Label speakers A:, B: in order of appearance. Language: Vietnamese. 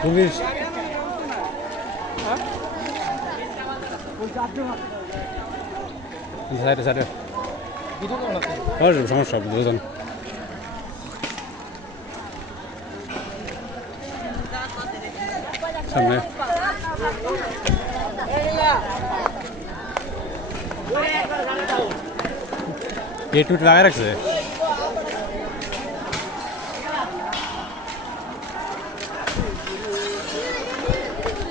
A: পুলিশ সামনে এ টুট লাগাই রাখছে